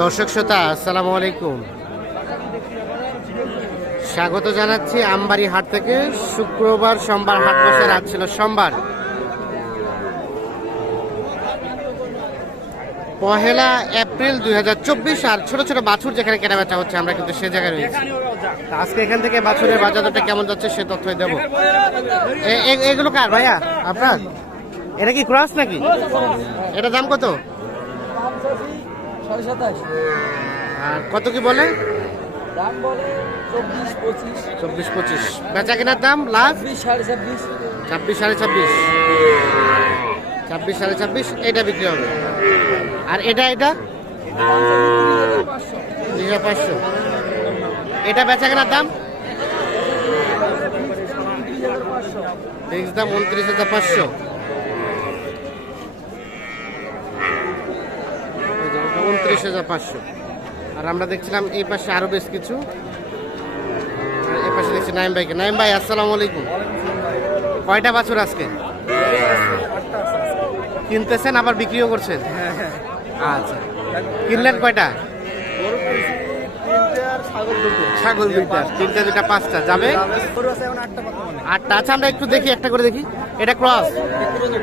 দর্শক শ্রোতা, আসসালামু আলাইকুম। স্বাগত জানাচ্ছি আমবাড়ি হাট থেকে। শুক্রবার সোমবার হাট বসে, রাত ছিল সোমবার। পহেলা এপ্রিল দুই হাজার চব্বিশ, আর ছোট ছোট বাছুর যেখানে কেনাবেচা হচ্ছে, আমরা কিন্তু সে জায়গায় রয়েছি। আজকে এখান থেকে বাছুরের বাজারটা কেমন যাচ্ছে, সে তথ্যই দেবো। এগুলো কার ভাইয়া? আপনার? এটা কি ক্রস নাকি? এটা দাম কত? আর কত কি বলে? দাম বলে চব্বিশ পঁচিশ। চব্বিশ পঁচিশ। বেচা কেনার দাম ছাব্বিশ সাড়ে ছাব্বিশ। ছাব্বিশ সাড়ে ছাব্বিশ। ছাব্বিশ সাড়ে ছাব্বিশ এটা বিক্রি হবে। আর এটা এটা? দুই হাজার পাঁচশো। এটা বেচা কেনার দাম? দাম উনত্রিশ হাজার পাঁচশো। উনত্রিশ হাজার পাঁচশো। আর আমরা দেখছিলাম এই পাশে আরও বেশ কিছু। এই পাশে দেখছি নাইম ভাইকে। নাইম ভাই, আসসালামু আলাইকুম। কয়টা বাছুর আজকে? কিনতেছেন, আবার বিক্রিও করছেন? আচ্ছা। কিনলেন কয়টা? ছাগল দুইটা। তিনটা, দুইটা, পাঁচটা। যাবে? আটটা। আচ্ছা আমরা একটু দেখি, একটা করে দেখি। এটা ক্রস?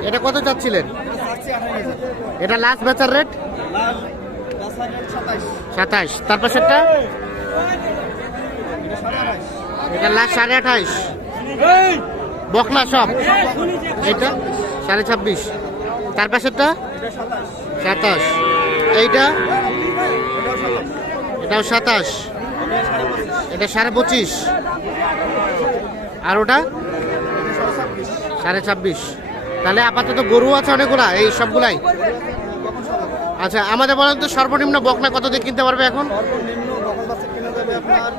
এটা কত চাচ্ছিলেন? এটা লাস্ট বেচার রেট সাতাশ। তারপর সেটা? এটা লাস্ট সাড়ে আঠাইশ বকনা সব। এটা সাড়ে ছাব্বিশ। তার পাশেরটা সাতাশ। এইটা? এটাও সাতাশ। এটা সাড়ে পঁচিশ। আর ওটা? সাড়ে ছাব্বিশ। তাহলে আপাতত গরু আছে অনেকগুলা এই সবগুলাই। আচ্ছা আমাদের বলেন তো সর্বনিম্ন বকনা কত দিয়ে কিনতে পারবে এখন? সর্বনিম্ন বকল বাচ্চা কিনা যাবে আপনার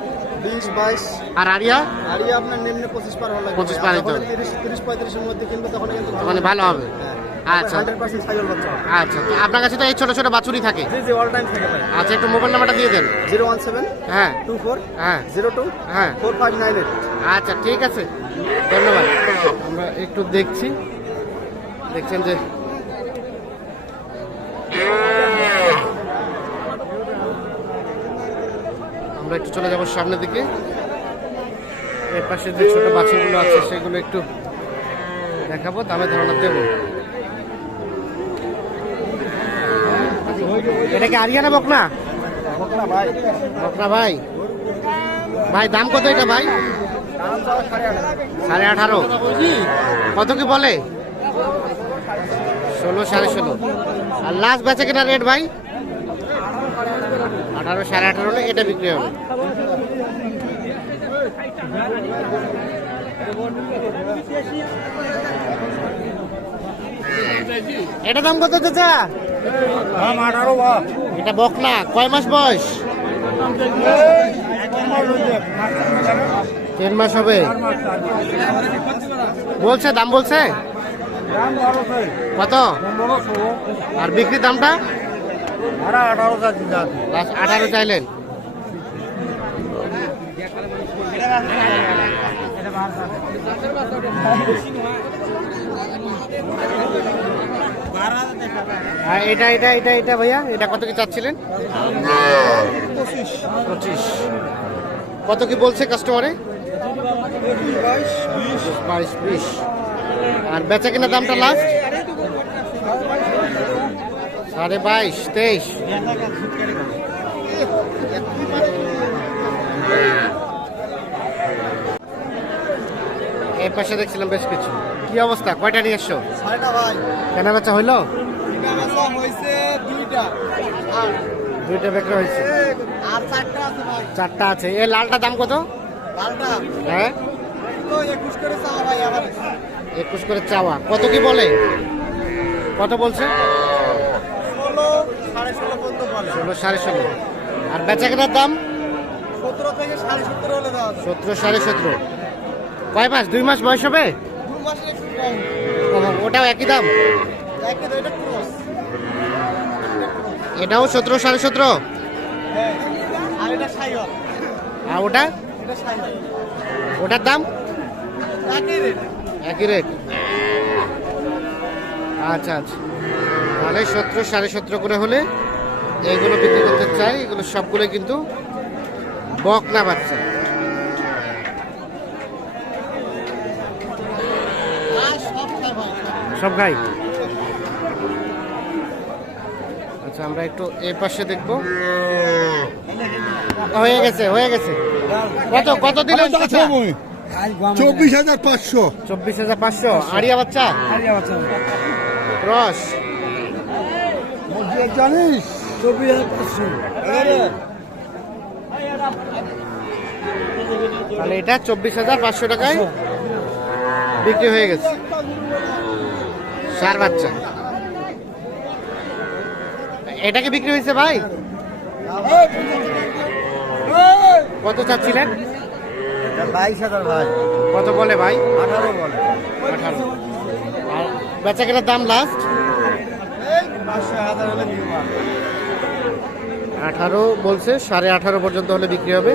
বিশ বাইশ। আর আরিয়া? আর ইয়ে আপনার নিম্নে পঁচিশ পার 25 পার হইতে। তিরিশ তিরিশ পঁয়ত্রিশের মধ্যে কিনবে তখন কিন্তু মানে ভালো হবে। আচ্ছা। হবে। আচ্ছা তো আপনার কাছে তো এই ছোট ছোট বাছুরি থাকে। জি জি অল টাইম থেকে আচ্ছা একটু মোবাইল নাম্বারটা দিয়ে দেন। জিরো ওয়ান সেভেন হ্যাঁ। টু ফোর হ্যাঁ। জিরো টু হ্যাঁ। Four five nine eight. আচ্ছা ঠিক আছে। ধন্যবাদ। আমরা একটু দেখছি। দেখছেন যে আমরা একটু চলে যাব সামনের দিকে। এর পাশে যে ছোট বাচ্চাগুলো আছে সেগুলো একটু দেখাবো দামে ধারণা দেবো। এটা কি আরিয়ানা বকনা? ভাই। বকনা ভাই। ভাই দাম কত এটা ভাই? সাড়ে আঠারো। কত কি বলে? ষোলো সাড়ে ষোলো। আর লাস্ট বেচা কিনা রেট ভাই? আঠারো সাড়ে আঠারো হলে এটা বিক্রি হবে। এটা দাম কত চাচা? আঠারো এটা বকনা কয় মাস বয়স? তিন মাস হবে। বলছে দাম বলছে? কত? আর বিক্রির দামটা? আঠারো লাস্ট আঠারো চাইলেন? এটা এটা এটা এটা ভাইয়া, এটা কত কি চাচ্ছিলেন? পঁচিশ। কত কি বলছে কাস্টমারে বাইশ, বিশ। আর বেচা কিনা দামটা লাস্ট সাড়ে বাইশ তেইশ। এই পাশে দেখছিলাম বেশ কিছু। কি অবস্থা? কয়টা নিয়ে এসছো? কেনা বেচা হইল? দুইটা। দুইটা হয়েছে চারটা আছে এই লালটা দাম কত? হ্যাঁ? একুশ করে চাওয়া। কত কি বলে? কত বলছে? ষোলো সাড়ে ষোলো। আর বেচা কেনার দাম? সতেরো থেকে সাড়ে সতেরো হলে দেওয়া সতেরো সাড়ে সতেরো। কয় মাস? দুই মাস বয়স হবে? ওটাও একই দাম? এটাও সতেরো সাড়ে সতেরো? হ্যাঁ আর ওটা? ওটার দাম? একই রেট আচ্ছা আচ্ছা। তাহলে সতেরো সাড়ে সতেরো করে হলে এইগুলো বিক্রি করতে চাই এগুলো সবগুলো কিন্তু বকনা বাচ্চা। সব গাই আচ্ছা আমরা একটু এই পাশে দেখব। হয়ে গেছে হয়ে গেছে। কত কত দিলেন? চব্বিশ হাজার পাঁচশো। চব্বিশ হাজার পাঁচশো। আড়িয়া বাচ্চা? ক্রস জানিস? চব্বিশ হাজার পাঁচশো তাহলে এটা চব্বিশ হাজার পাঁচশো টাকায় বিক্রি হয়ে গেছে। সার বাচ্চা। এটা কি বিক্রি হয়েছে ভাই? কত চাচ্ছিলেন? বাইশ হাজার ভাই। কত বলে ভাই? আঠারো বলে। আঠারো। বেচা কেনার দাম লাস্ট পাঁচশো হাজার হলে আঠারো বলছে, সাড়ে আঠারো পর্যন্ত হলে বিক্রি হবে।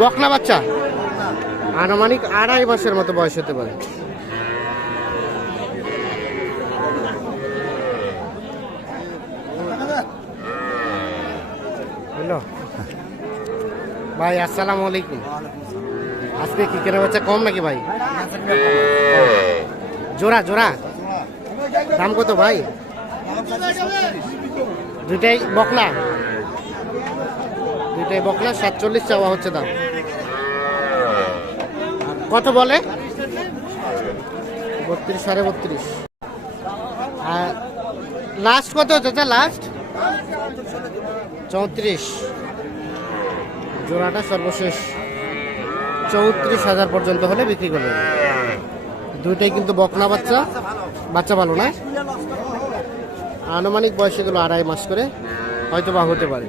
বকনা বাচ্চা। আনুমানিক আড়াই মাসের মতো বয়স হতে পারে। হ্যালো। ভাই, আসসালামু আলাইকুম। আজকে কি কেনা বাচ্চা কম নাকি ভাই? জোড়া জোড়া। দাম কত ভাই? দুইটাই বকলা দুইটাই বকলা সাতচল্লিশ চাওয়া হচ্ছে দাম। কত বলে? বত্রিশ, সাড়ে বত্রিশ। আর লাস্ট কত চাচা লাস্ট চৌত্রিশ। জোড়াটা সর্বশেষ। চৌত্রিশ হাজার পর্যন্ত হলে বিক্রি করবেন দুইটাই কিন্তু বকনা বাচ্চা। বাচ্চা ভালো না? আনুমানিক বয়সে এগুলো আড়াই মাস করে হয়তো বা হতে পারে।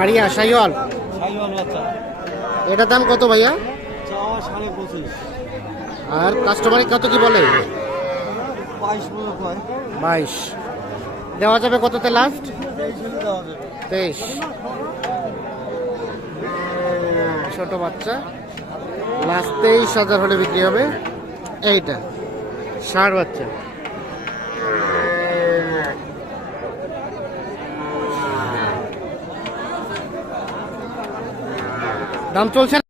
আড়িয়া সাইওয়াল? এটার দাম কত ভাইয়া? আর কাস্টমারে কত কি বলে? বাইশ দেওয়া যাবে কততে লাস্ট তেইশ ছোট বাচ্চা। লাস্ট তেইশ হাজার হলে বিক্রি হবে। এইটা। ষাট বাচ্চা। দাম চলছে না?